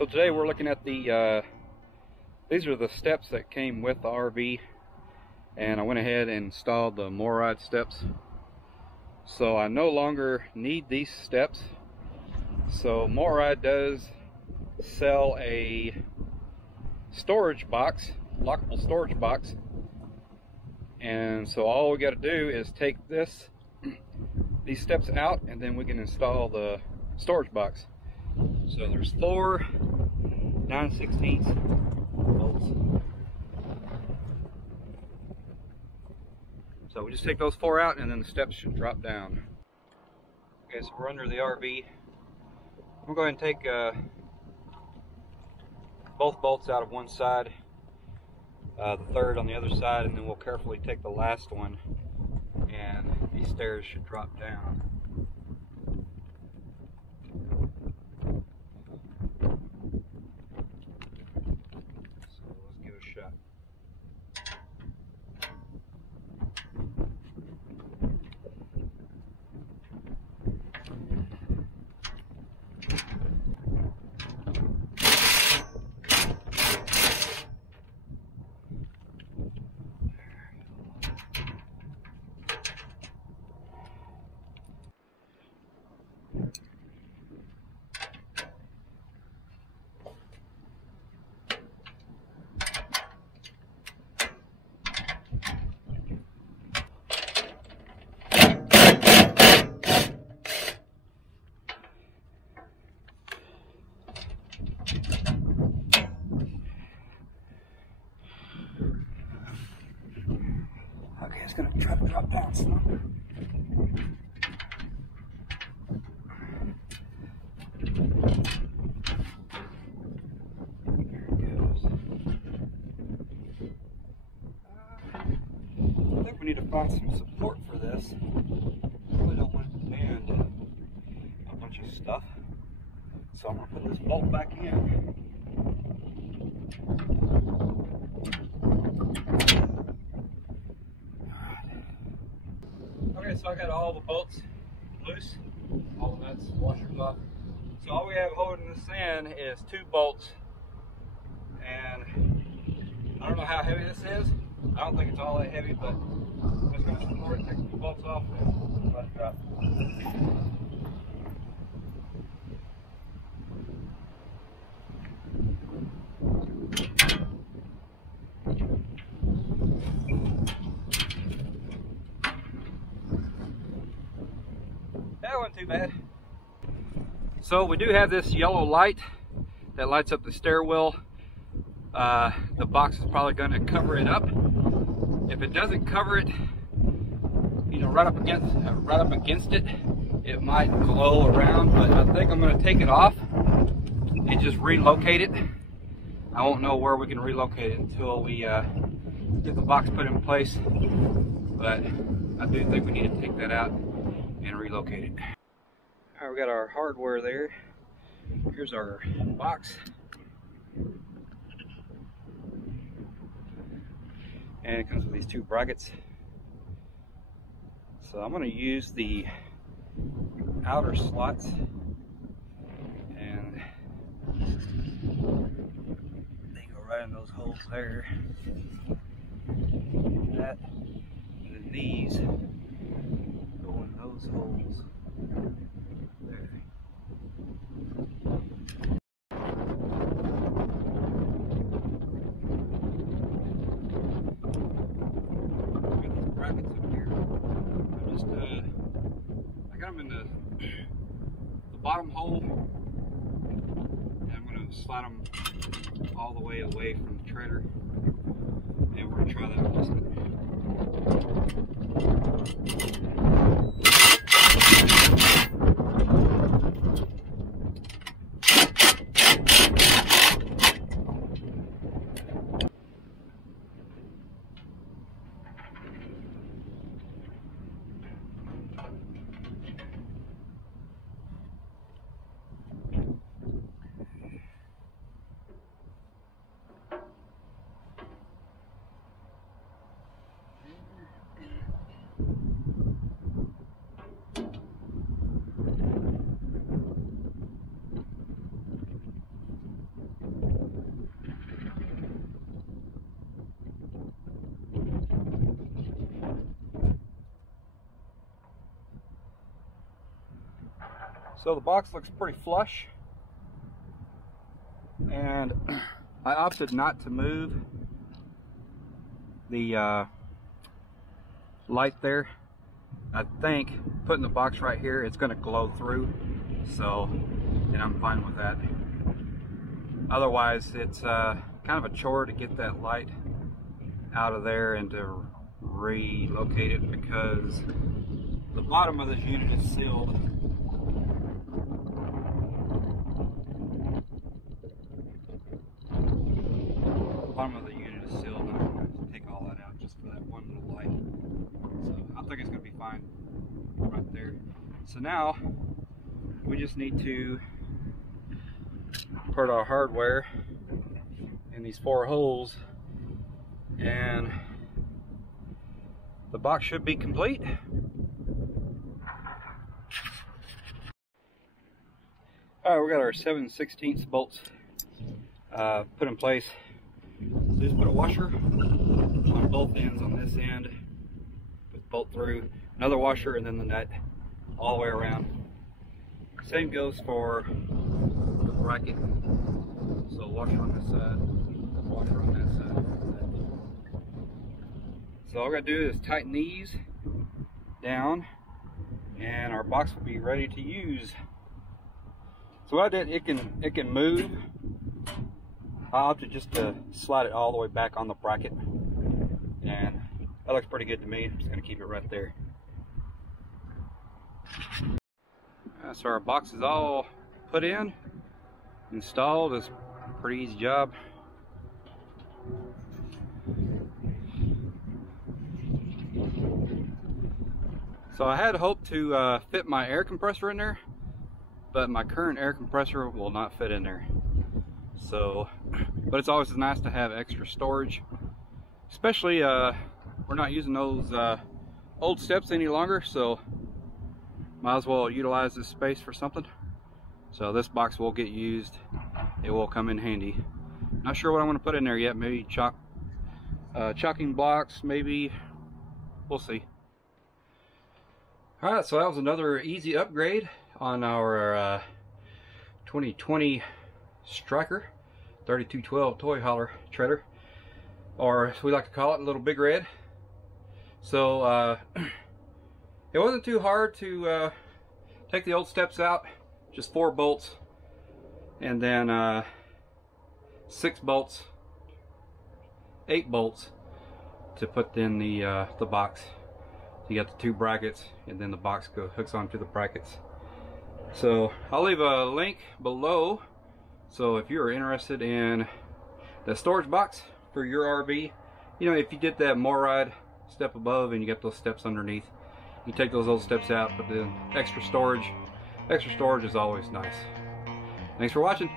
So today we're looking at the, these are the steps that came with the RV, and I went ahead and installed the MORryde steps. So I no longer need these steps. So MORryde does sell a storage box, lockable storage box, and so all we got to do is take these steps out, and then we can install the storage box. So there's 4 9/16 bolts. So we just take those 4 out, and then the steps should drop down. Okay, so we're under the RV. We'll go ahead and take both bolts out of one side, the third on the other side, and then we'll carefully take the last one, and these stairs should drop down. So let's give it a shot. Okay, it's gonna try to drop down some. There it goes. I think we need to find some support for this. I really don't want it to bend a bunch of stuff. So I'm gonna put this bolt back in. Okay, so I got all the bolts loose, all the nuts, washers off. So all we have holding this in is 2 bolts, and I don't know how heavy this is. I don't think it's all that heavy, but I'm just going to support it, take the bolts off, and let it drop. That wasn't too bad. So we do have this yellow light that lights up the stairwell. The box is probably going to cover it up. If it doesn't cover it, you know, right up against it, it might glow around. But I think I'm going to take it off and just relocate it. I won't know where we can relocate it until we get the box put in place. But I do think we need to take that out and relocate it. All right, we got our hardware there. Here's our box. And it comes with these 2 brackets. So I'm going to use the outer slots, and they go right in those holes there. That, and then these go in those holes there. Brackets up here. I got them in the bottom hole, and I'm going to slide them all the way away from the trailer, and we're going to try that in just a minute. So the box looks pretty flush, and I opted not to move the light there. I think putting the box right here, it's going to glow through, so, and I'm fine with that. Otherwise, it's kind of a chore to get that light out of there and to relocate it, because the bottom of this unit is sealed. The bottom of the unit is sealed, and I'm going to take all that out just for that one little light. So I think it's going to be fine right there. So now we just need to put our hardware in these 4 holes, and the box should be complete. Alright, we got our 7/16 bolts put in place. So just put a washer on both ends on this end, with bolt through, another washer, and then the nut all the way around. Same goes for the bracket. So washer on this side, washer on that side. So all we're going to do is tighten these down, and our box will be ready to use. So what I did, it can move. I opted just to slide it all the way back on the bracket, and that looks pretty good to me. I'm just going to keep it right there. So our box is all put in, installed. It's a pretty easy job. So I had hoped to fit my air compressor in there, but my current air compressor will not fit in there. So, but it's always nice to have extra storage, especially we're not using those old steps any longer, so might as well utilize this space for something. So this box will get used. It will come in handy. Not sure what I'm going to put in there yet. Maybe chalking blocks, maybe. We'll see. Alright, so that was another easy upgrade on our 2020 Stryker 3212 toy hauler treader, or as we like to call it, Little Big Red. So it wasn't too hard to take the old steps out, just 4 bolts, and then 6 bolts, 8 bolts to put in the box. You got the 2 brackets, and then the box hooks onto the brackets. So I'll leave a link below, so if you're interested in the storage box for your RV, you know, if you did that MORryde step above and you got those steps underneath, you take those old steps out, but then extra storage is always nice. Thanks for watching.